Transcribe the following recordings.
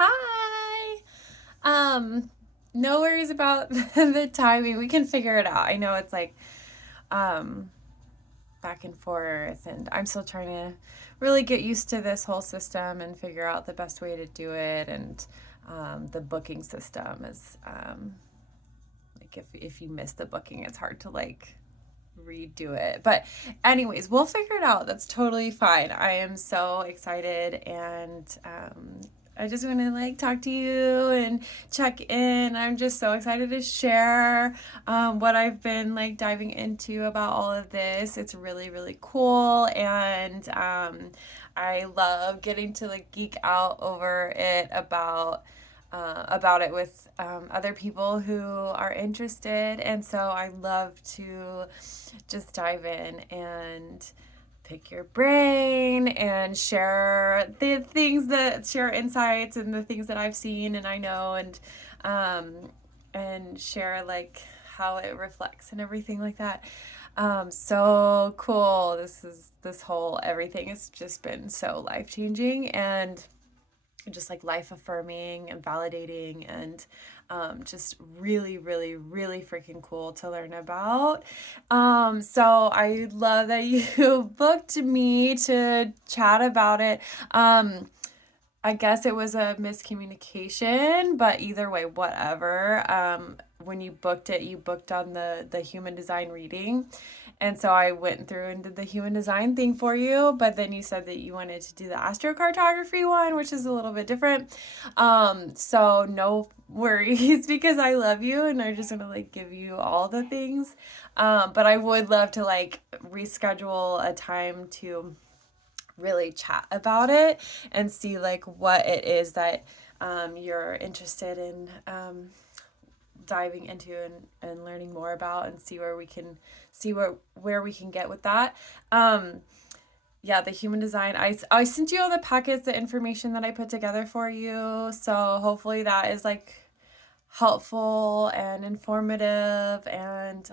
Hi. Um, no worries about the timing. We can figure it out. I know it's like um back and forth, and I'm still trying to really get used to this whole system and figure out the best way to do it. And the booking system is like if you miss the booking, it's hard to like redo it. But anyways, we'll figure it out. That's totally fine. I am so excited, and I just want to like talk to you and check in. I'm just so excited to share what I've been like diving into about all of this. It's really, really cool, and I love getting to like geek out over it about it with other people who are interested. And so I love to just dive in and pick your brain and share the things that share insights and the things that I've seen and I know, and share like how it reflects and everything like that. So cool. This whole everything has just been so life changing and just like life affirming and validating, and just really, really, really freaking cool to learn about. So I love that you booked me to chat about it. I guess it was a miscommunication, but either way, whatever. When you booked it, you booked on the human design reading. And so I went through and did the human design thing for you, but then you said that you wanted to do the astrocartography one, which is a little bit different. So no worries because I love you and I just want to like give you all the things. But I would love to like reschedule a time to really chat about it and see like what it is that you're interested in diving into and learning more about, and see where we can see where we can get with that. Yeah, the human design. I sent you all the packets, the information that I put together for you. So hopefully that is like helpful and informative and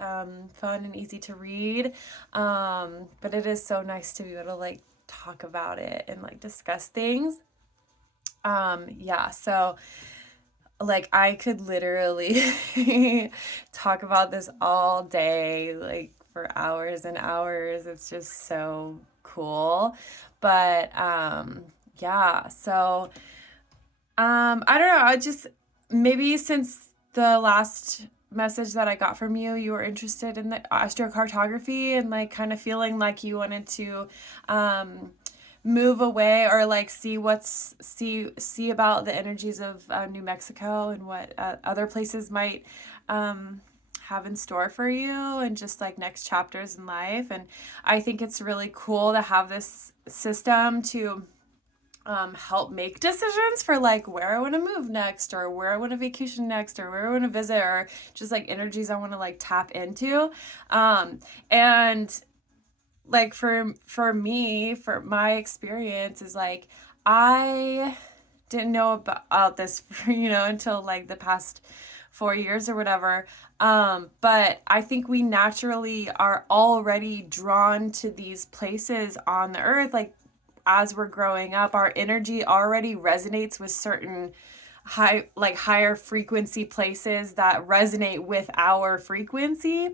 fun and easy to read. But it is so nice to be able to like talk about it and like discuss things. Yeah, so like I could literally talk about this all day, like for hours and hours. It's just so cool. But yeah, so I don't know. I just maybe since the last message that I got from you, you were interested in the astrocartography and like kind of feeling like you wanted to move away or like see about the energies of New Mexico and what other places might have in store for you and just like next chapters in life. And I think it's really cool to have this system to help make decisions for like where I want to move next or where I want to vacation next or where I want to visit or just like energies I want to like tap into. And like for me, for my experience is like I didn't know about this for, until like the past 4 years or whatever. But I think we naturally are already drawn to these places on the earth. Like as we're growing up, our energy already resonates with certain higher frequency places that resonate with our frequency.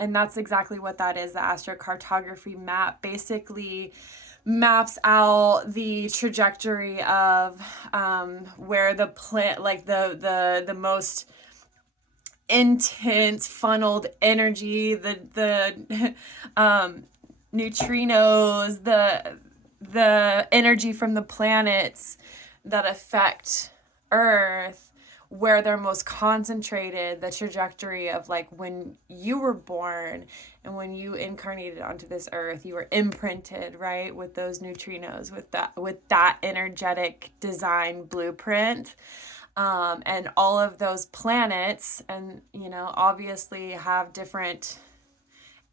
And that's exactly what that is. The astrocartography map basically maps out the trajectory of where the plant, like the most intense funneled energy, the neutrinos, the energy from the planets that affect Earth, where they're most concentrated, the trajectory of like when you were born and when you incarnated onto this earth, you were imprinted, right, with those neutrinos, with that energetic design blueprint. And all of those planets, and obviously have different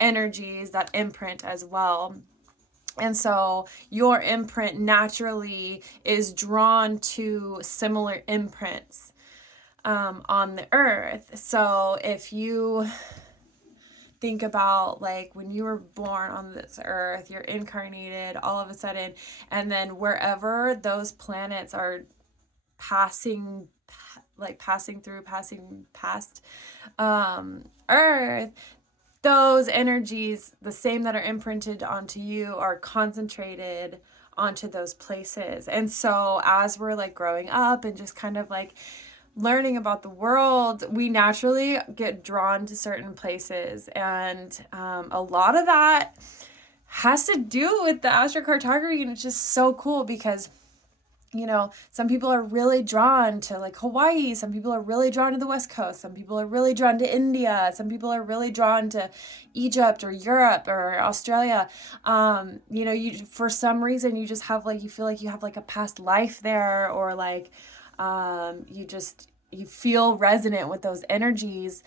energies that imprint as well. And so your imprint naturally is drawn to similar imprints on the earth. So if you think about like when you were born on this earth, you're incarnated all of a sudden, and then wherever those planets are passing through, passing past Earth, those energies, the same that are imprinted onto you, are concentrated onto those places. And so as we're like growing up and just kind of like learning about the world, we naturally get drawn to certain places. And a lot of that has to do with the astrocartography. And it's just so cool because some people are really drawn to like Hawaii. Some people are really drawn to the West Coast. Some people are really drawn to India. Some people are really drawn to Egypt or Europe or Australia. You for some reason you just have like, you feel like you have like a past life there, or like you feel resonant with those energies.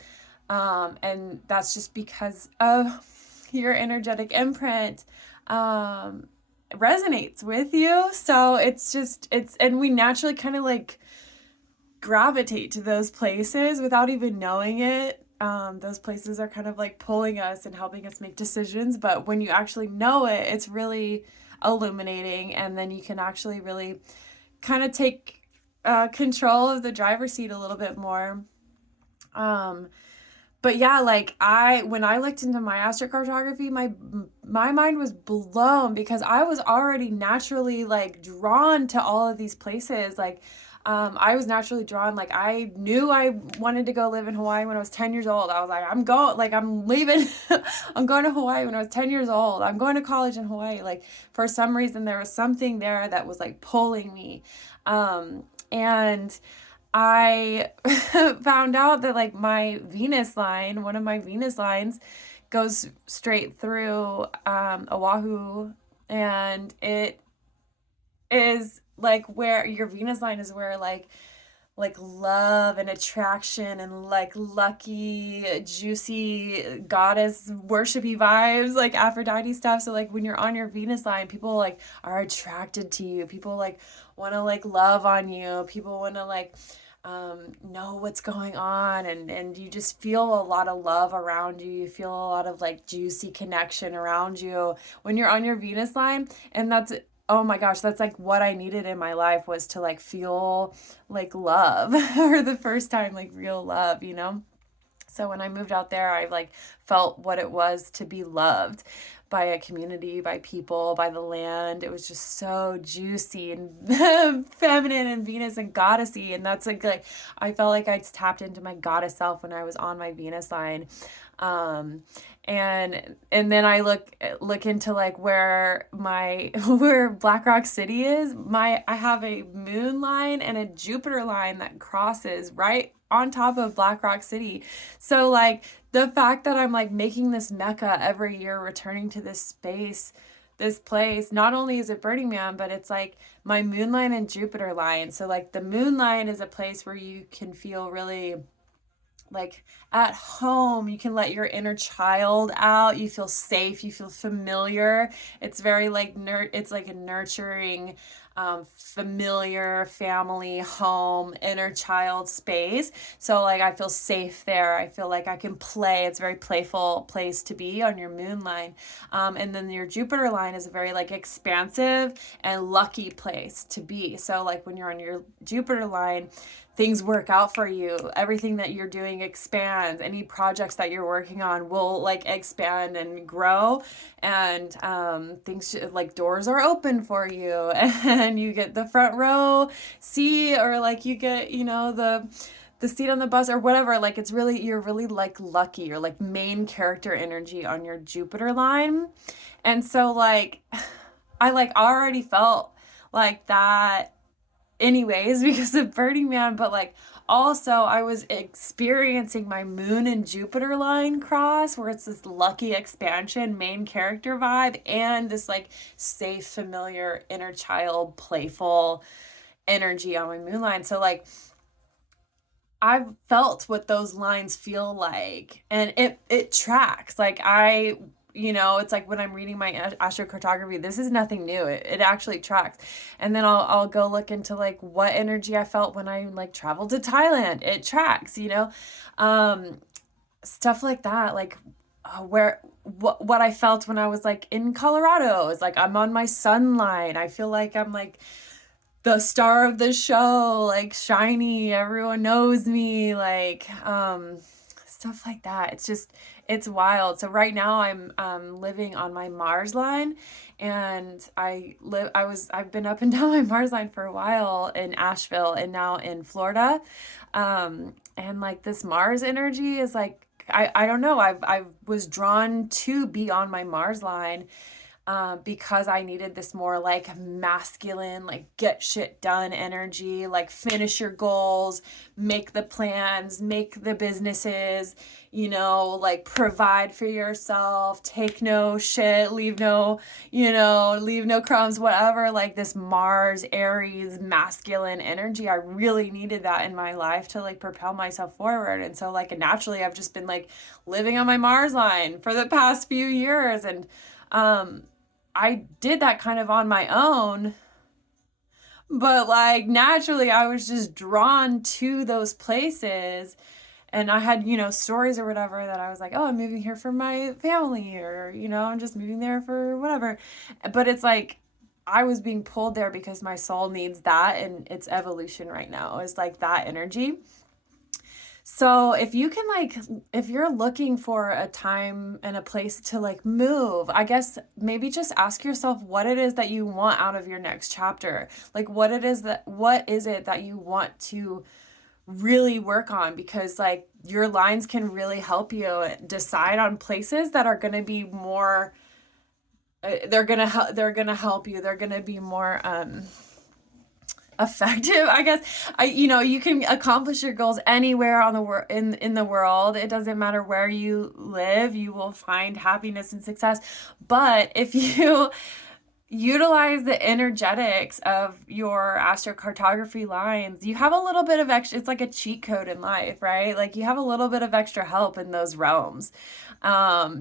And that's just because of your energetic imprint. Resonates with you. So and we naturally kind of like gravitate to those places without even knowing it. Those places are kind of like pulling us and helping us make decisions. But when you actually know it, it's really illuminating. And then you can actually really kind of take control of the driver's seat a little bit more. But yeah, like when I looked into my astrocartography, my mind was blown because I was already naturally like drawn to all of these places. Like, I was naturally drawn. Like, I knew I wanted to go live in Hawaii when I was 10 years old. I was like, I'm leaving. I'm going to Hawaii when I was 10 years old. I'm going to college in Hawaii. Like, for some reason, there was something there that was like pulling me. And I found out that like one of my Venus lines goes straight through Oahu, and it is like where your Venus line is, where like love and attraction and like lucky, juicy, goddess worshipy vibes, like Aphrodite stuff. So like when you're on your Venus line, people like are attracted to you. People like want to like love on you. People want to like know what's going on, and you just feel a lot of love around you. You feel a lot of like juicy connection around you when you're on your Venus line. And that's, oh my gosh, that's like what I needed in my life, was to like feel like love or the first time, like real love, So when I moved out there, I like felt what it was to be loved by a community, by people, by the land. It was just so juicy and feminine and Venus and goddessy. And that's like I felt like I tapped into my goddess self when I was on my Venus line. And then I look into like where Black Rock City is. I have a moon line and a Jupiter line that crosses right on top of Black Rock City. So like the fact that I'm like making this mecca every year, returning to this space, this place, not only is it Burning Man, but it's like my moon line and Jupiter line. So like the moon line is a place where you can feel really like at home. You can let your inner child out. You feel safe. You feel familiar. It's very like it's like a nurturing, familiar family home, inner child space. So like I feel safe there. I feel like I can play. It's a very playful place to be on your moon line. And then your Jupiter line is a very like expansive and lucky place to be. So like when you're on your Jupiter line, things work out for you. Everything that you're doing expands. Any projects that you're working on will like expand and grow, and things like doors are open for you, and you get the front row seat, or like you get the seat on the bus or whatever. Like you're really like lucky, or like main character energy on your Jupiter line. And so like I like already felt like that anyways because of Burning Man, but like also I was experiencing my moon and Jupiter line cross, where it's this lucky expansion main character vibe and this like safe, familiar, inner child, playful energy on my moon line. So like I've felt what those lines feel like, and it tracks. Like it's like when I'm reading my astrocartography, this is nothing new. It actually tracks. And then I'll go look into like what energy I felt when I like traveled to Thailand. It tracks, stuff like that. Like what I felt when I was like in Colorado is like I'm on my sun line. I feel like I'm like the star of the show, like shiny, everyone knows me, like stuff like that. It's just it's wild. So right now I'm living on my Mars line, and I've been up and down my Mars line for a while in Asheville and now in Florida. And like this Mars energy is like I don't know. I was drawn to be on my Mars line because I needed this more like masculine, like get shit done energy, like finish your goals, make the plans, make the businesses, like provide for yourself, take no shit, leave no crumbs, whatever. Like this Mars, Aries, masculine energy. I really needed that in my life to like propel myself forward. And so, like, naturally, I've just been like living on my Mars line for the past few years. And, I did that kind of on my own, but like naturally I was just drawn to those places. And I had, stories or whatever that I was like, oh, I'm moving here for my family, or, I'm just moving there for whatever. But it's like I was being pulled there because my soul needs that, and its evolution right now is like that energy. So if you can if you're looking for a time and a place to like move, I guess maybe just ask yourself what it is that you want out of your next chapter. Like what is it that you want to really work on, because like your lines can really help you decide on places that are going to be more they're going to help you. They're going to be more effective, I guess. You can accomplish your goals anywhere on in the world. It doesn't matter where you live, you will find happiness and success. But if you utilize the energetics of your astrocartography lines, you have a little bit of extra. It's like a cheat code in life, right? Like you have a little bit of extra help in those realms,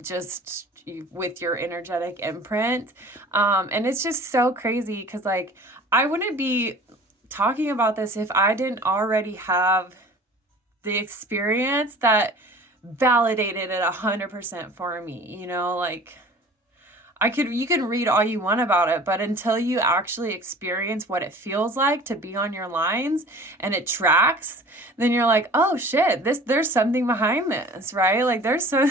just with your energetic imprint. And it's just so crazy because like I wouldn't be talking about this if I didn't already have the experience that validated it 100% for me. Like you can read all you want about it, but until you actually experience what it feels like to be on your lines and it tracks, then you're like, oh shit, there's something behind this, right? Like there's so,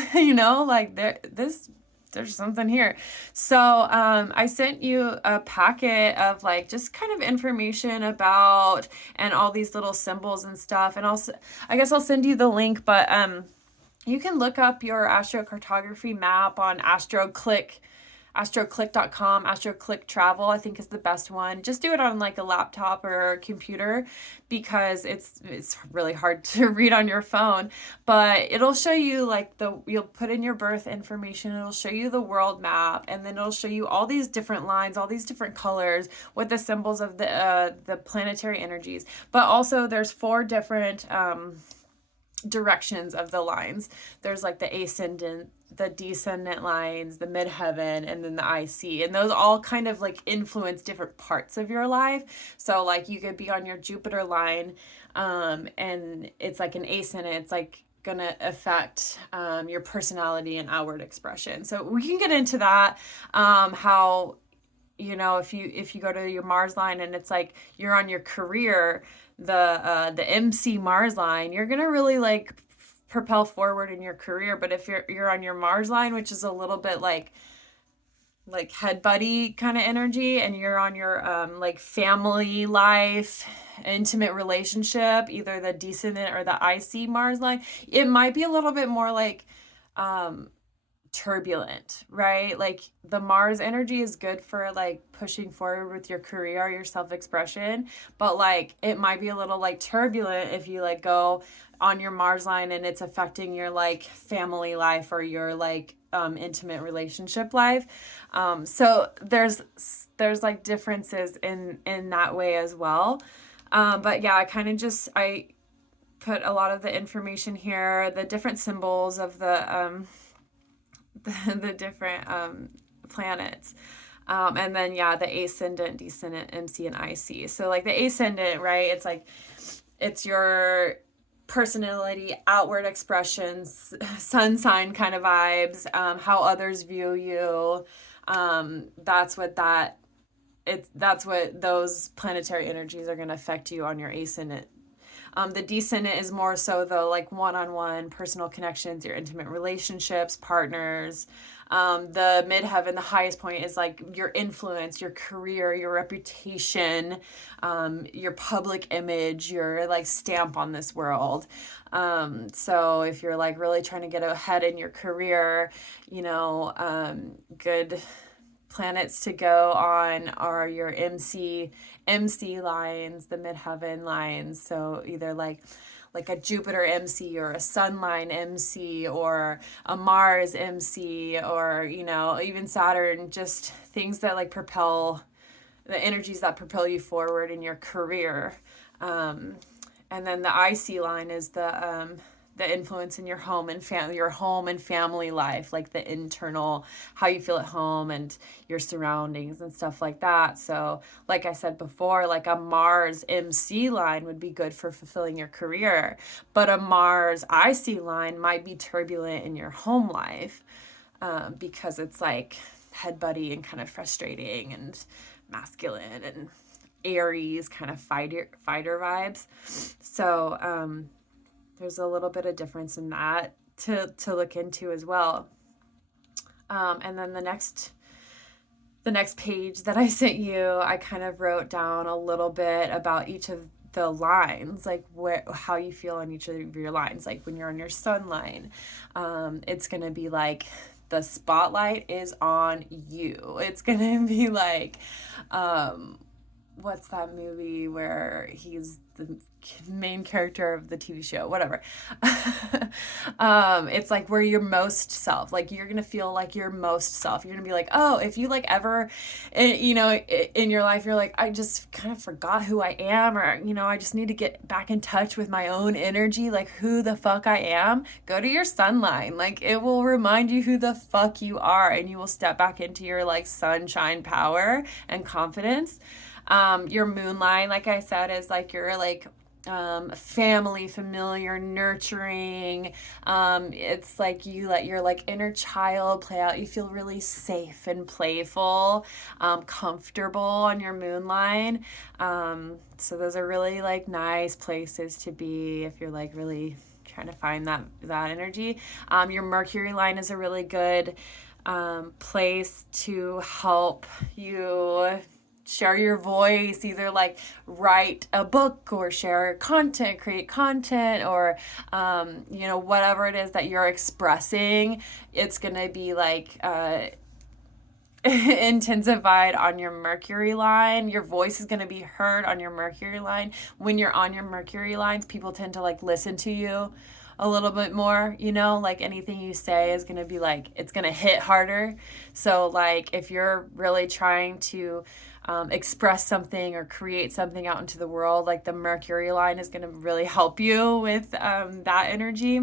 like there's something here. So I sent you a packet of like just kind of information about and all these little symbols and stuff. And also, I guess I'll send you the link, but you can look up your astrocartography map on astroclick.com. Astroclick Travel, I think, is the best one. Just do it on like a laptop or a computer because it's really hard to read on your phone. But it'll show you like you'll put in your birth information. It'll show you the world map, and then it'll show you all these different lines, all these different colors with the symbols of the planetary energies. But also, there's 4 different directions of the lines. There's like the ascendant, the descendant lines, the midheaven, and then the IC. And those all kind of like influence different parts of your life. So like you could be on your Jupiter line, and it's like an ascendant. It's like gonna affect your personality and outward expression. So we can get into that, how if you go to your Mars line and it's like you're on your career, the MC Mars line, you're gonna really like propel forward in your career. But if you're on your Mars line, which is a little bit like head buddy kind of energy, and you're on your like family life, intimate relationship, either the descendant or the IC Mars line, it might be a little bit more like turbulent, right? Like the Mars energy is good for like pushing forward with your career or your self-expression, but like it might be a little like turbulent if you like go on your Mars line and it's affecting your like family life or your like intimate relationship life. So there's like differences in that way as well. But yeah, I put a lot of the information here, the different symbols of the different planets. And then, yeah, the ascendant, descendant, MC, and IC. So like the ascendant, right? It's like, it's your personality, outward expressions, sun sign kind of vibes, how others view you. That's what that that's what those planetary energies are going to affect you on your ascendant. The descendant is more so the like one-on-one personal connections, your intimate relationships, partners. The midheaven, the highest point, is like your influence, your career, your reputation, your public image, your like stamp on this world. So if you're like really trying to get ahead in your career, good planets to go on are your MC lines, the midheaven lines. So either like a Jupiter MC or a Sun line MC or a Mars MC, or even Saturn, just things that like propel the energies that propel you forward in your career. And then the IC line is the influence in your home and family life, like the internal, how you feel at home and your surroundings and stuff like that. So like I said before, like a Mars MC line would be good for fulfilling your career, but a Mars IC line might be turbulent in your home life, because it's like head buddy and kind of frustrating and masculine and Aries kind of fighter vibes. So there's a little bit of difference in that to look into as well. And then the next page that I sent you, I kind of wrote down a little bit about each of the lines, like how you feel on each of your lines. Like when you're on your sun line, it's going to be like the spotlight is on you. It's going to be like, what's that movie where he's the main character of the TV show, whatever. It's like where you're most self, like you're gonna feel like your most self. You're gonna be like, oh, if you like ever in your life you're like, I just kind of forgot who I am, or I just need to get back in touch with my own energy, like who the fuck I am, go to your sun line. Like it will remind you who the fuck you are, and you will step back into your like sunshine power and confidence. Your moon line, like I said, is like your like family, familiar, nurturing. It's like you let your like inner child play out. You feel really safe and playful, comfortable on your moon line. So those are really like nice places to be if you're like really trying to find that energy. Your Mercury line is a really good place to help you share your voice, either like write a book or share content, create content, or whatever it is that you're expressing. It's gonna be like intensified on your Mercury line. Your voice is going to be heard on your Mercury line. When you're on your Mercury lines, people tend to like listen to you a little bit more, like anything you say is going to be like, it's going to hit harder. So like if you're really trying to express something or create something out into the world, like the Mercury line is going to really help you with that energy.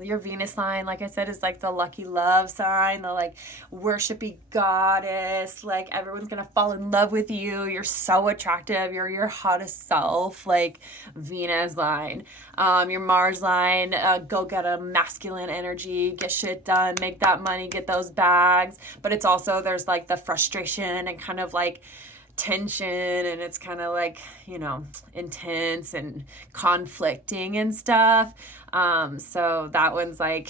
Your Venus line, like I said, is like the lucky love sign, the like worshipy goddess. Like everyone's gonna fall in love with you. You're so attractive. You're your hottest self. Like Venus line. Your Mars line, go get a masculine energy, get shit done, make that money, get those bags. But it's also, there's like the frustration and kind of like tension, and it's kind of like intense and conflicting and stuff. So that one's like,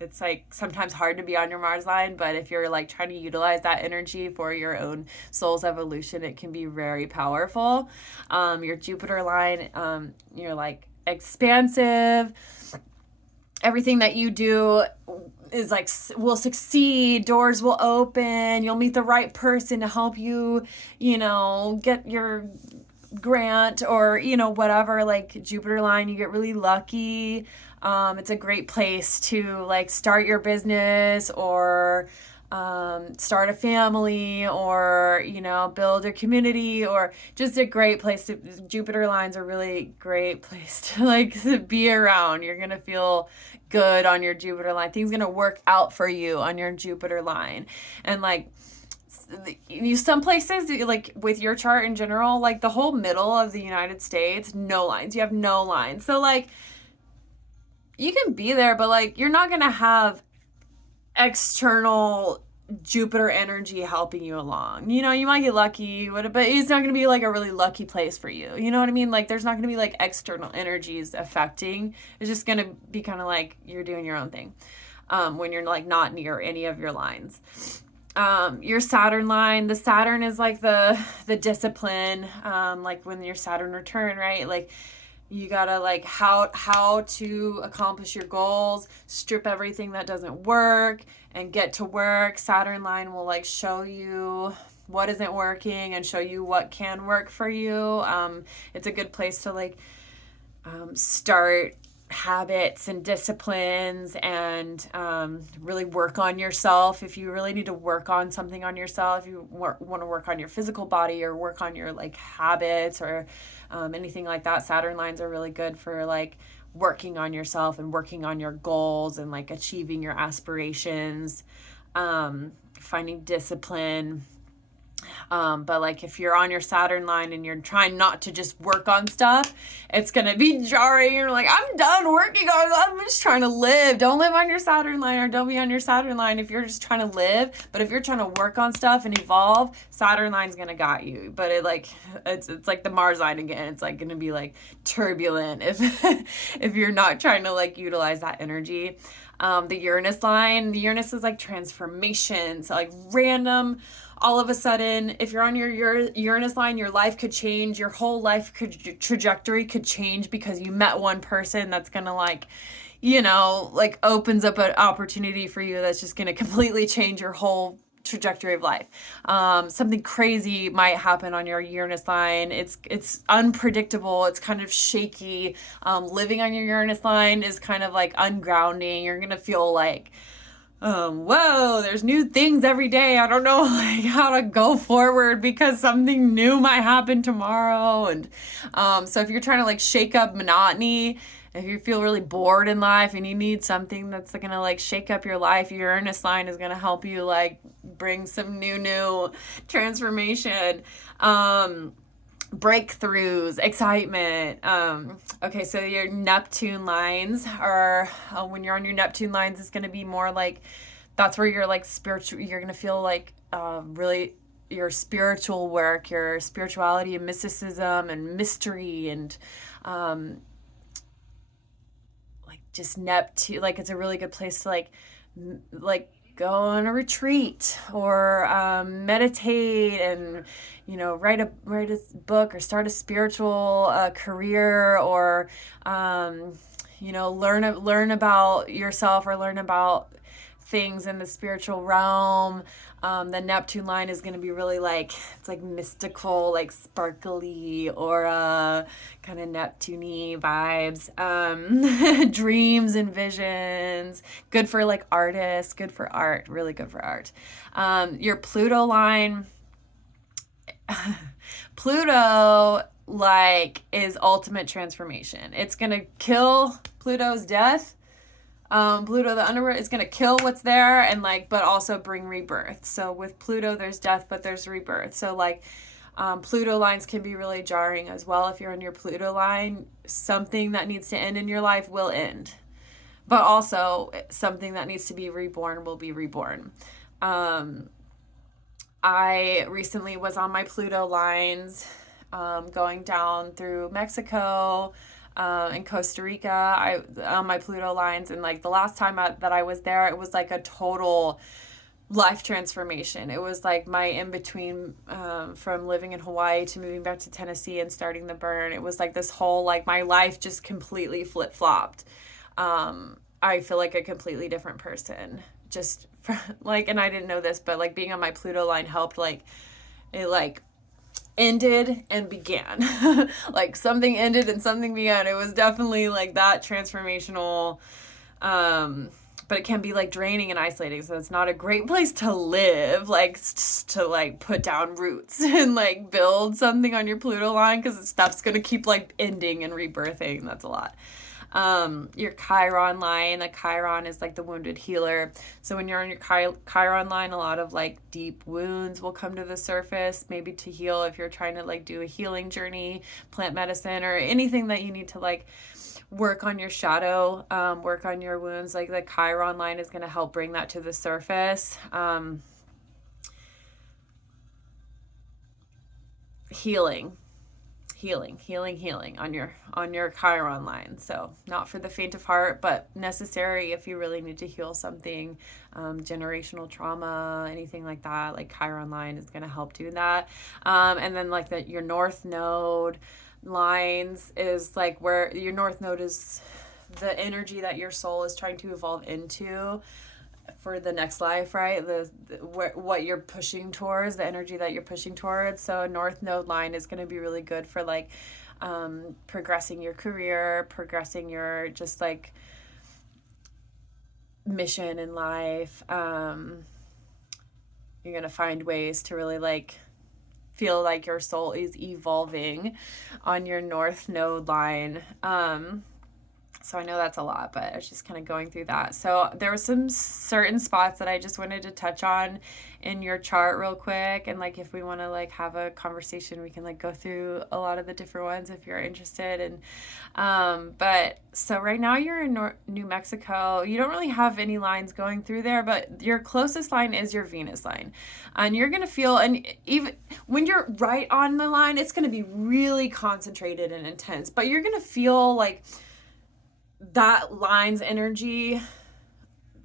it's like sometimes hard to be on your Mars line, but if you're like trying to utilize that energy for your own soul's evolution, it can be very powerful. Your Jupiter line, you're like expansive. Everything that you do is like will succeed, doors will open, you'll meet the right person to help you, get your grant or, whatever. Like Jupiter line, you get really lucky. It's a great place to like start your business or start a family or, build a community, or just a great place to, Jupiter lines are really great place to like to be around. You're going to feel good on your Jupiter line. Things going to work out for you on your Jupiter line. And like, some places like with your chart in general, like the whole middle of the United States, no lines. You have no lines. So like you can be there, but like you're not going to have external Jupiter energy helping you along. You know, you might get lucky, but it's not going to be like a really lucky place for you. You know what I mean? Like, there's not going to be like external energies affecting. It's just going to be kind of like you're doing your own thing when you're like not near any of your lines. Your Saturn line, the Saturn is like the discipline, like when your Saturn return, right? Like, you gotta like how to accomplish your goals, strip everything that doesn't work and get to work. Saturn line will like show you what isn't working and show you what can work for you. It's a good place to like start habits and disciplines and really work on yourself. If you really need to work on something on yourself, you want to work on your physical body or work on your like habits or anything like that, Saturn lines are really good for like working on yourself and working on your goals and like achieving your aspirations, finding discipline. But like if you're on your Saturn line and you're trying not to just work on stuff, it's gonna be jarring. You're like, I'm done working on it. I'm just trying to live. Don't live on your Saturn line, or don't be on your Saturn line if you're just trying to live. But if you're trying to work on stuff and evolve, Saturn line's gonna got you. But it's like the Mars line again. It's like gonna be like turbulent if if you're not trying to like utilize that energy. The Uranus line, the Uranus is like transformation. So like random, all of a sudden, if you're on your Uranus line, your life could change. Your whole life trajectory could change because you met one person that's going to like, you know, like opens up an opportunity for you that's just going to completely change your whole trajectory of life. Something crazy might happen on your Uranus line. It's unpredictable. It's kind of shaky. Living on your Uranus line is kind of like ungrounding. You're going to feel like, whoa, there's new things every day. I don't know like how to go forward because something new might happen tomorrow. And so if you're trying to like shake up monotony, if you feel really bored in life and you need something that's gonna like shake up your life, your Uranus line is gonna help you like bring some new transformation. Breakthroughs, excitement. Okay, so your Neptune lines are, when you're on your Neptune lines, it's going to be more like, that's where you're like spiritual, you're going to feel like really your spiritual work, your spirituality and mysticism and mystery and like just Neptune, like it's a really good place to like go on a retreat or meditate and, you know, write a book or start a spiritual career or, you know, learn about yourself or learn about things in the spiritual realm. The Neptune line is going to be really like, it's like mystical, like sparkly aura, kind of Neptune-y vibes. Dreams and visions, good for like artists, good for art, really good for art. Your Pluto line, Pluto like is ultimate transformation. It's going to kill Pluto's death. Pluto, the underworld, is going to kill what's there and like, but also bring rebirth. So with Pluto, there's death, but there's rebirth. So like, Pluto lines can be really jarring as well. If you're on your Pluto line, something that needs to end in your life will end, but also something that needs to be reborn will be reborn. I recently was on my Pluto lines, going down through Mexico, in Costa Rica, on my Pluto lines, and like the last time that I was there, it was like a total life transformation. It was like my in between, from living in Hawaii to moving back to Tennessee and starting the burn. It was like this whole like my life just completely flip flopped. I feel like a completely different person. Just like, and I didn't know this, but like being on my Pluto line helped like it like ended and began. Like something ended and something began. It was definitely like that transformational, but it can be like draining and isolating, so it's not a great place to live, like to like put down roots and like build something on your Pluto line, because stuff's gonna keep like ending and rebirthing. That's a lot. Your Chiron line, the Chiron is like the wounded healer. So when you're on your Chiron line, a lot of like deep wounds will come to the surface, maybe to heal if you're trying to like do a healing journey, plant medicine, or anything that you need to like work on your shadow, work on your wounds. Like the Chiron line is going to help bring that to the surface. healing, healing on your Chiron line. So not for the faint of heart, but necessary if you really need to heal something, generational trauma, anything like that. Like Chiron line is going to help do that. And then like your North Node lines is like where your North Node is the energy that your soul is trying to evolve into for the next life, right? What you're pushing towards, the energy that you're pushing towards. So a North Node line is going to be really good for like progressing your career, progressing your just like mission in life. You're going to find ways to really like feel like your soul is evolving on your North Node line. So I know that's a lot, but I was just kind of going through that. So there were some certain spots that I just wanted to touch on in your chart real quick. And like, if we want to like have a conversation, we can like go through a lot of the different ones if you're interested. And, but so right now you're in New Mexico. You don't really have any lines going through there, but your closest line is your Venus line. And you're going to feel, and even when you're right on the line, it's going to be really concentrated and intense, but you're going to feel like that line's energy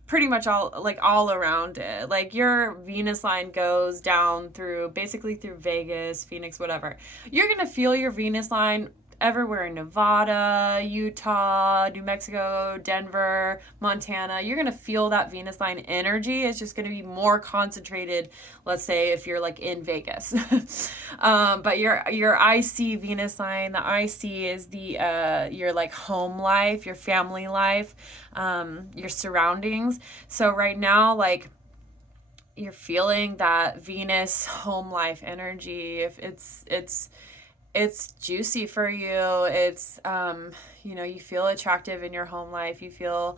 pretty much all around it. Like your Venus line goes down through basically through Vegas, Phoenix, whatever. You're going to feel your Venus line everywhere in Nevada, Utah, New Mexico, Denver, Montana. You're going to feel that Venus line energy. It's just going to be more concentrated, let's say if you're like in Vegas. But your IC Venus line, the IC is the your like home life, your family life, your surroundings. So right now, like, you're feeling that Venus home life energy. If it's juicy for you. It's, you feel attractive in your home life. You feel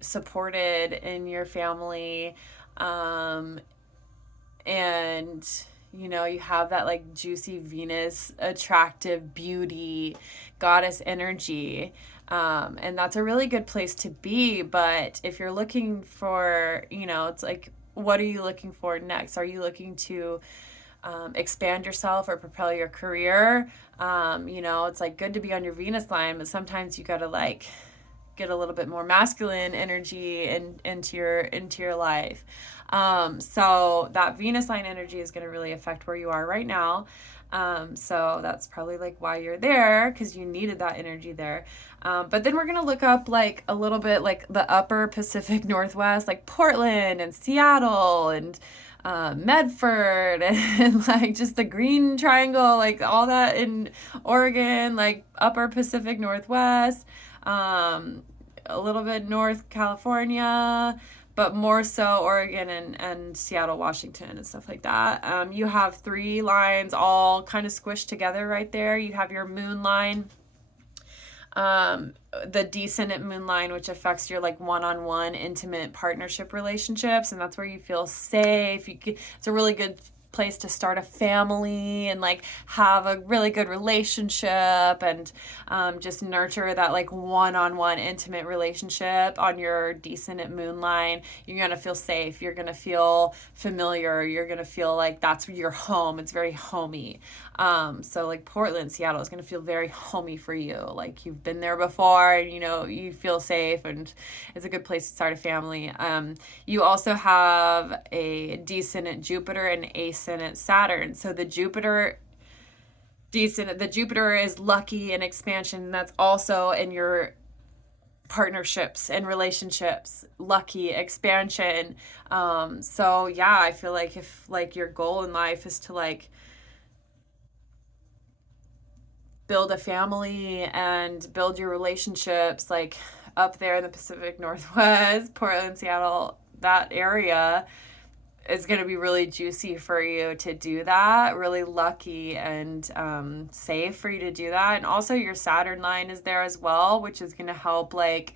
supported in your family. And, you have that like juicy Venus, attractive beauty, goddess energy. And that's a really good place to be. But if you're looking for, it's like, what are you looking for next? Are you looking to expand yourself or propel your career? It's like good to be on your Venus line, but sometimes you gotta like get a little bit more masculine energy into your life. So that Venus line energy is going to really affect where you are right now. So that's probably like why you're there, because you needed that energy there. But then we're going to look up like a little bit like the upper Pacific Northwest, like Portland and Seattle and Medford and like just the Green Triangle, like all that in Oregon, like upper Pacific Northwest, a little bit North California, but more so Oregon and Seattle, Washington and stuff like that. You have 3 lines all kind of squished together right there. You have your moon line, the descendant moon line, which affects your like one-on-one intimate partnership relationships, and that's where you feel safe. It's a really good place to start a family and like have a really good relationship and just nurture that like one-on-one intimate relationship on your descendant moon line. You're gonna feel safe, you're gonna feel familiar, you're gonna feel like that's your home. It's very homey. So like Portland, Seattle is gonna feel very homey for you. Like you've been there before, and you feel safe, and it's a good place to start a family. You also have a descendant Jupiter and ascendant Saturn. So the Jupiter is lucky and expansion. That's also in your partnerships and relationships, lucky expansion. So yeah, I feel like if like your goal in life is to like build a family and build your relationships, like up there in the Pacific Northwest, Portland, Seattle, that area is going to be really juicy for you to do that, really lucky and safe for you to do that. And also your Saturn line is there as well, which is going to help like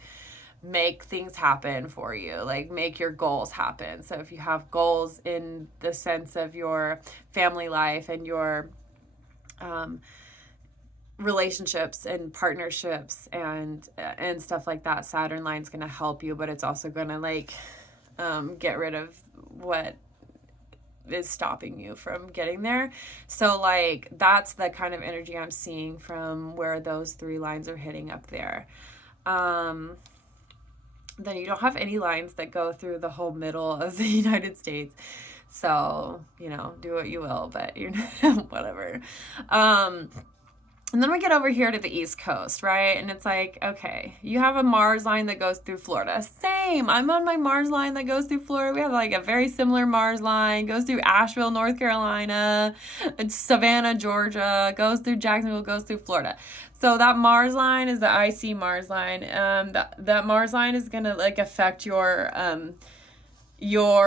make things happen for you, like make your goals happen. So if you have goals in the sense of your family life and your relationships and partnerships and stuff like that, Saturn line's going to help you, but it's also going to like get rid of what is stopping you from getting there. So like that's the kind of energy I'm seeing from where those 3 lines are hitting up there. Um, then you don't have any lines that go through the whole middle of the United States. So, do what you will, but whatever. And then we get over here to the East Coast, right? And it's like, okay, you have a Mars line that goes through Florida. Same. I'm on my Mars line that goes through Florida. We have like a very similar Mars line, goes through Asheville, North Carolina, Savannah, Georgia, goes through Jacksonville, goes through Florida. So that Mars line is the IC Mars line. That Mars line is gonna like affect your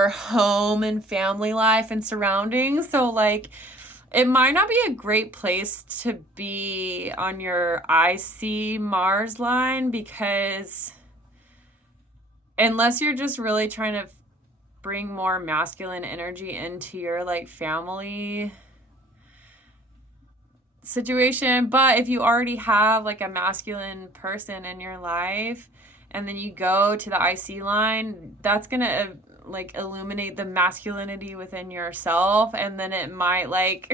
home and family life and surroundings. So like it might not be a great place to be on your IC Mars line, because unless you're just really trying to bring more masculine energy into your like family situation. But if you already have like a masculine person in your life and then you go to the IC line, that's going to like illuminate the masculinity within yourself, and then it might like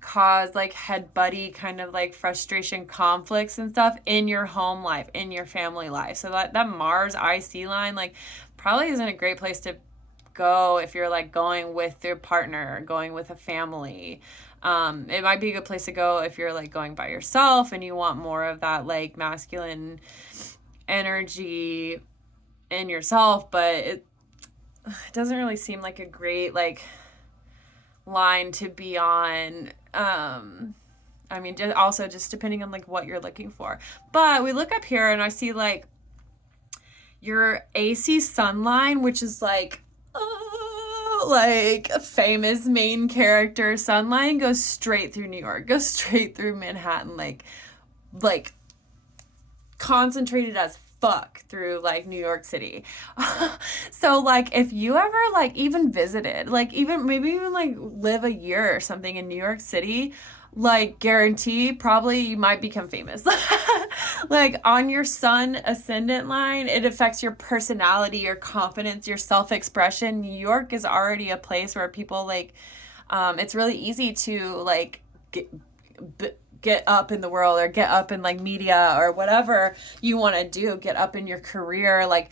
cause like head buddy kind of like frustration, conflicts and stuff in your home life, in your family life. So that Mars IC line like probably isn't a great place to go if you're like going with your partner or going with a family. It might be a good place to go if you're like going by yourself and you want more of that like masculine energy in yourself, but it doesn't really seem like a great like line to be on. I mean, just depending on like what you're looking for. But we look up here and I see like your AC sun line, which is like a famous main character sun line, goes straight through New York, goes straight through Manhattan, like concentrated as fuck through like New York City. So like if you ever like even visited, like even maybe even like live a year or something in New York City, like guarantee probably you might become famous. Like on your sun ascendant line, it affects your personality, your confidence, your self-expression. New York is already a place where people like it's really easy to like get up in the world or get up in like media or whatever you want to do, get up in your career, like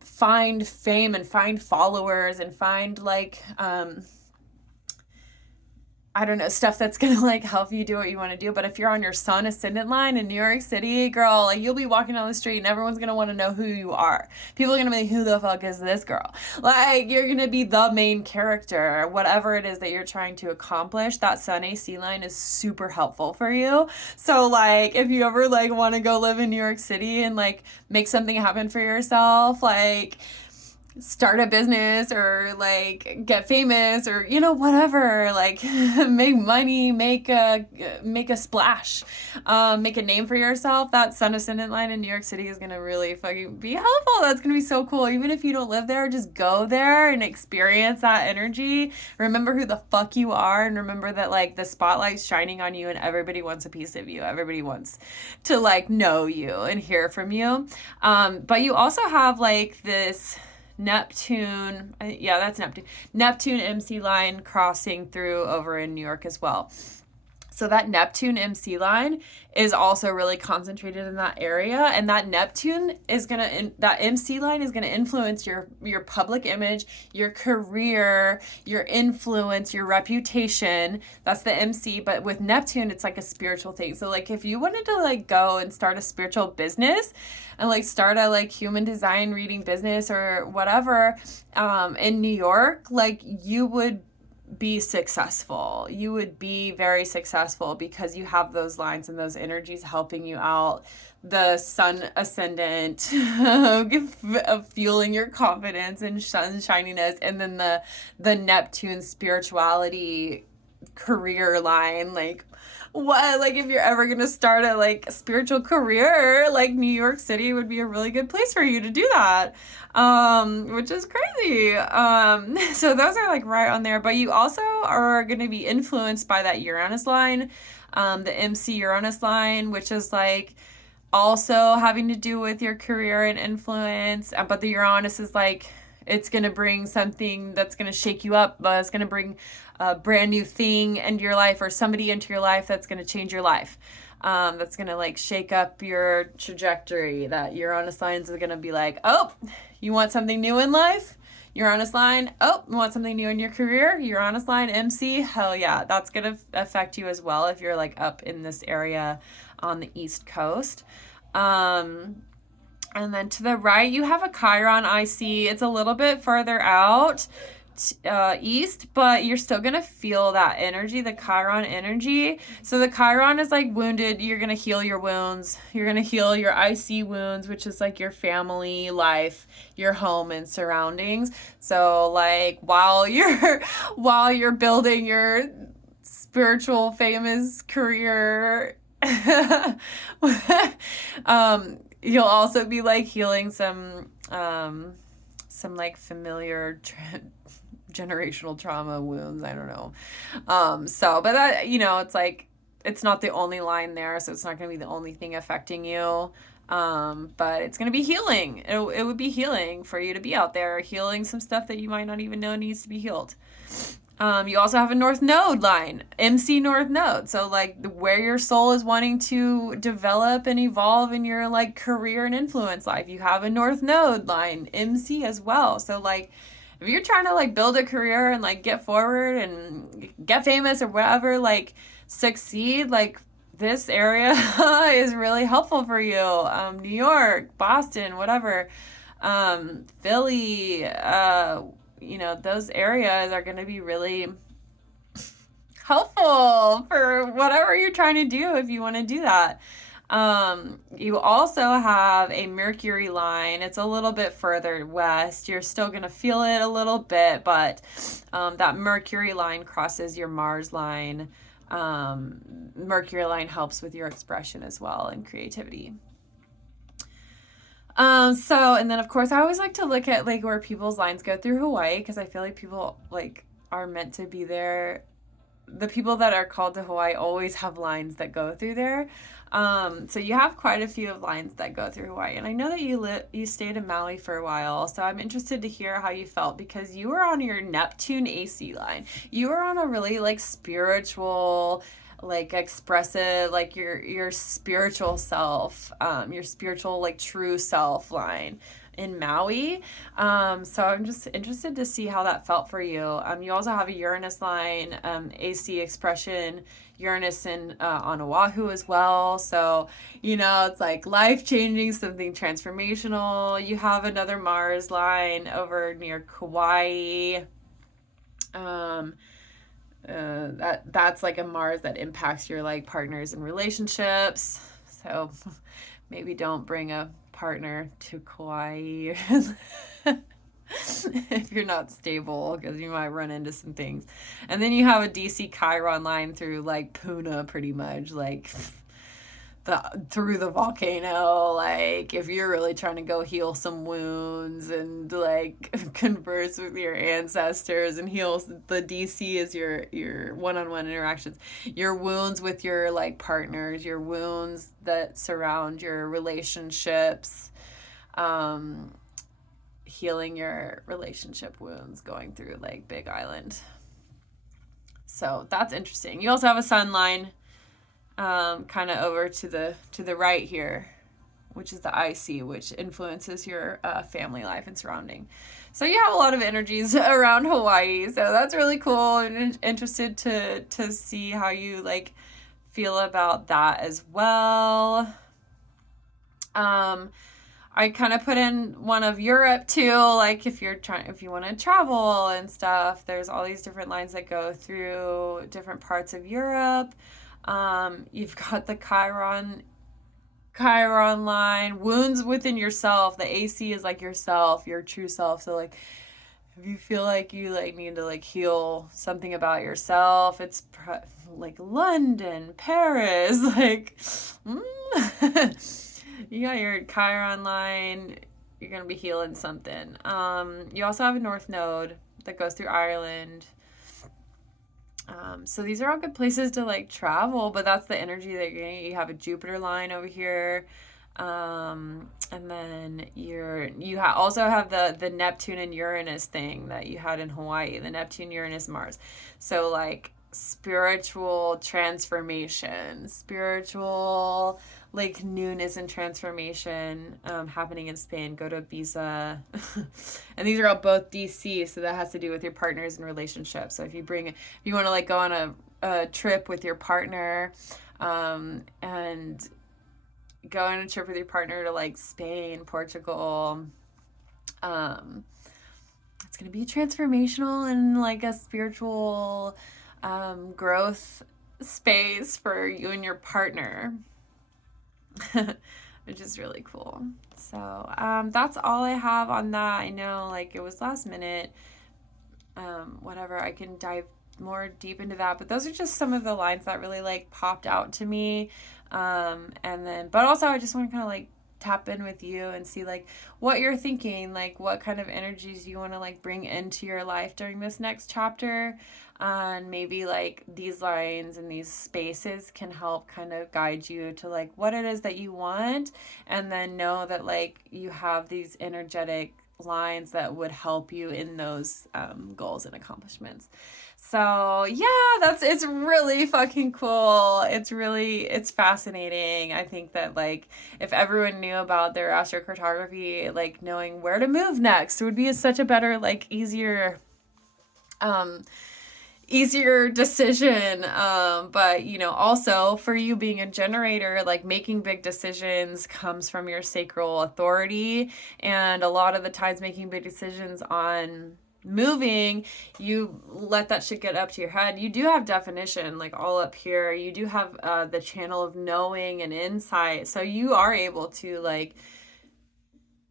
find fame and find followers and find like I don't know, stuff that's gonna like help you do what you want to do. But if you're on your sun ascendant line in New York City, girl, like you'll be walking down the street and everyone's gonna want to know who you are. People are gonna be like, who the fuck is this girl? Like you're gonna be the main character. Whatever it is that you're trying to accomplish, that sun AC line is super helpful for you. So like if you ever like want to go live in New York City and like make something happen for yourself, like start a business or like get famous or whatever, like make money, make a splash, make a name for yourself, that sun ascendant line in New York City is gonna really fucking be helpful. That's gonna be so cool. Even if you don't live there, just go there and experience that energy. Remember who the fuck you are, and remember that like the spotlight's shining on you and everybody wants a piece of you. Everybody wants to like know you and hear from you. But you also have like this Neptune, yeah, that's Neptune MC line crossing through over in New York as well. So that Neptune MC line is also really concentrated in that area, and that that MC line is gonna influence your public image, your career, your influence, your reputation. That's the MC. But with Neptune, it's like a spiritual thing. So like if you wanted to like go and start a spiritual business and like start a like human design reading business or whatever in New York, like you would be successful. You would be very successful because you have those lines and those energies helping you out. The sun ascendant of fueling your confidence and sun shininess, and then the Neptune spirituality career line. Like what, like if you're ever gonna start a like spiritual career, like New York City would be a really good place for you to do that, which is crazy. So those are like right on there. But you also are going to be influenced by that Uranus line, the MC Uranus line, which is like also having to do with your career and influence. But the Uranus is like It's going to bring something that's going to shake you up. It's going to bring a brand new thing into your life or somebody into your life that's going to change your life. That's going to like shake up your trajectory. That Uranus lines are going to be like, oh, you want something new in life? Uranus line, oh, you want something new in your career? Uranus line, MC, hell yeah. That's going to affect you as well if you're like up in this area on the East Coast. And then to the right, you have a Chiron IC. It's a little bit further out east, but you're still going to feel that energy, the Chiron energy. So the Chiron is like wounded. You're going to heal your wounds. You're going to heal your IC wounds, which is like your family life, your home and surroundings. So like while you're building your spiritual famous career, you'll also be like healing some like familiar generational trauma wounds. I don't know. But that, it's like, it's not the only line there, so it's not going to be the only thing affecting you. But it's going to be healing. It would be healing for you to be out there healing some stuff that you might not even know needs to be healed. You also have a North Node line, MC North Node. So like where your soul is wanting to develop and evolve in your like career and influence life, you have a North Node line, MC as well. So like if you're trying to like build a career and like get forward and get famous or whatever, like succeed, like this area is really helpful for you. New York, Boston, whatever, Philly, those areas are going to be really helpful for whatever you're trying to do if you want to do that. You also have a Mercury line. It's a little bit further west. You're still going to feel it a little bit, but that Mercury line crosses your Mars line. Mercury line helps with your expression as well and creativity. And then of course I always like to look at like where people's lines go through Hawaii, because I feel like people like are meant to be there. The people that are called to Hawaii always have lines that go through there. So you have quite a few of lines that go through Hawaii. And I know that you stayed in Maui for a while, so I'm interested to hear how you felt, because you were on your Neptune AC line. You were on a really like spiritual, like expressive, like your spiritual self, your spiritual like true self line in Maui. So I'm just interested to see how that felt for you. You also have a Uranus line, AC expression, Uranus on Oahu as well. So, it's like life-changing, something transformational. You have another Mars line over near Kauai. That's like a Mars that impacts your like partners and relationships. So maybe don't bring a partner to Kauai if you're not stable, because you might run into some things. And then you have a DC Chiron line through like Puna, pretty much like through the volcano. Like if you're really trying to go heal some wounds and like converse with your ancestors and heal, the DC is your one-on-one interactions, your wounds with your like partners, your wounds that surround your relationships, healing your relationship wounds going through like Big Island. So that's interesting. You also have a sun line kind of over to the right here, which is the IC, which influences your family life and surrounding. So you have a lot of energies around Hawaii. So that's really cool, and interested to see how you like feel about that as well. I kind of put in one of Europe too, like if you want to travel and stuff, there's all these different lines that go through different parts of Europe. You've got the Chiron line, wounds within yourself. The AC is like yourself, your true self. So like if you feel like you like need to like heal something about yourself, it's like London, Paris, like you got your Chiron line, you're going to be healing something. You also have a North Node that goes through Ireland. So these are all good places to like travel, but that's the energy that you're getting. You have a Jupiter line over here. And then also have the Neptune and Uranus thing that you had in Hawaii, the Neptune, Uranus, Mars. So like spiritual transformation, spiritual like newness and transformation happening in Spain. Go to Ibiza. And these are all both DC, so that has to do with your partners and relationships. So if you want to like go on a trip with your partner, and go on a trip with your partner to like Spain, Portugal, it's going to be transformational and like a spiritual growth space for you and your partner, which is really cool. So that's all I have on that. I know like it was last minute, whatever, I can dive more deep into that, but those are just some of the lines that really like popped out to me. And then, but also I just want to kind of like tap in with you and see like what you're thinking, like what kind of energies you want to like bring into your life during this next chapter. And maybe like these lines and these spaces can help kind of guide you to like what it is that you want, and then know that like you have these energetic lines that would help you in those goals and accomplishments. So yeah, it's really fucking cool. It's fascinating. I think that like if everyone knew about their astrocartography, like knowing where to move next would be such a better, like um easier decision. But you know, also for you being a generator, like making big decisions comes from your sacral authority, and a lot of the times making big decisions on moving, you let that shit get up to your head. You do have definition like all up here. You do have the channel of knowing and insight, so you are able to like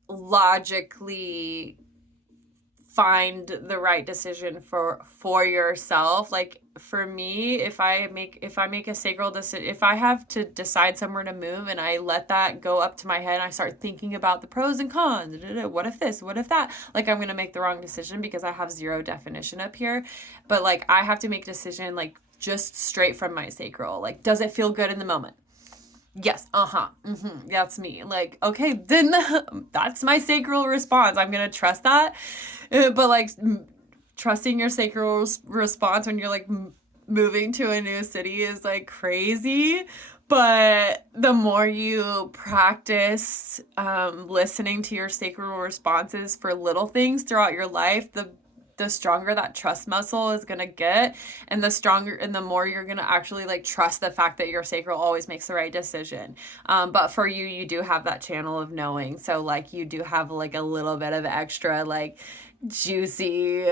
logically find the right decision for yourself. Like for me, if I make a sacral decision, if I have to decide somewhere to move and I let that go up to my head and I start thinking about the pros and cons, what if this, what if that, like I'm gonna make the wrong decision because I have zero definition up here. But like I have to make a decision like just straight from my sacral. Like, does it feel good in the moment? Yes, that's me. Like, okay, then that's my sacral response. I'm gonna trust that. But like trusting your sacral response when you're like moving to a new city is like crazy. But the more you practice listening to your sacral responses for little things throughout your life, the stronger that trust muscle is going to get, and the stronger and the more you're going to actually like trust the fact that your sacral always makes the right decision. But for you do have that channel of knowing, so like you do have like a little bit of extra like juicy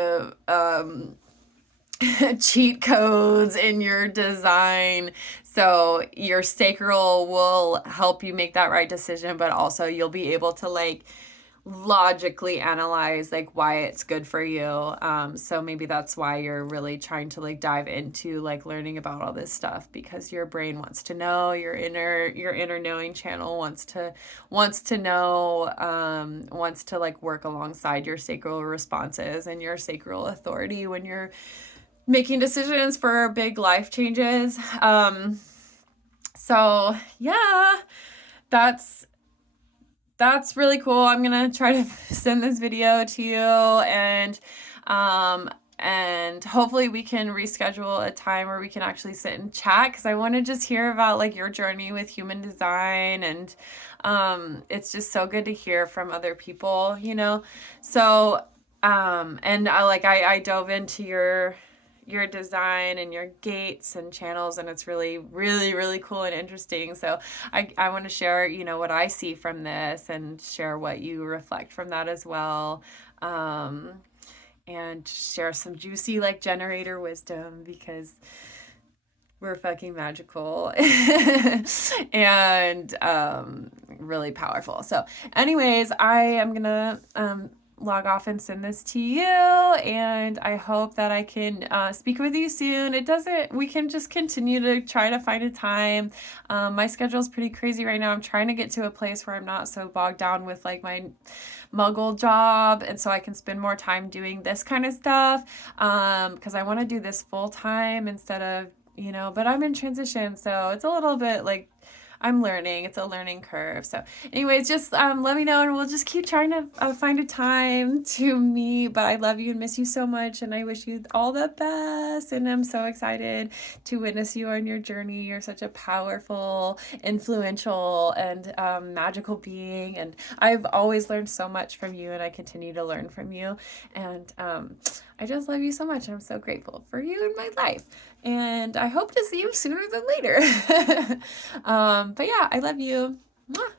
cheat codes in your design. So your sacral will help you make that right decision, but also you'll be able to like logically analyze like why it's good for you. So maybe that's why you're really trying to like dive into like learning about all this stuff, because your brain wants to know, your inner knowing channel wants to know, wants to like work alongside your sacral responses and your sacral authority when you're making decisions for big life changes. So yeah, that's really cool. I'm gonna try to send this video to you, and hopefully we can reschedule a time where we can actually sit and chat, because I want to just hear about like your journey with human design, and it's just so good to hear from other people, you know. So and I dove into your design and your gates and channels, and it's really really really cool and interesting. So I want to share, you know, what I see from this and share what you reflect from that as well, and share some juicy like generator wisdom, because we're fucking magical and really powerful. So anyways, I am gonna log off and send this to you, and I hope that I can speak with you soon. We can just continue to try to find a time. My schedule is pretty crazy right now. I'm trying to get to a place where I'm not so bogged down with like my muggle job, and so I can spend more time doing this kind of stuff, because I want to do this full time instead of, you know, but I'm in transition, so it's a little bit like I'm learning. It's a learning curve. So, anyways, just let me know, and we'll just keep trying to find a time to meet. But I love you and miss you so much, and I wish you all the best. And I'm so excited to witness you on your journey. You're such a powerful, influential, and magical being. And I've always learned so much from you, and I continue to learn from you. And I just love you so much. I'm so grateful for you in my life. And I hope to see you sooner than later. But yeah, I love you. Mwah.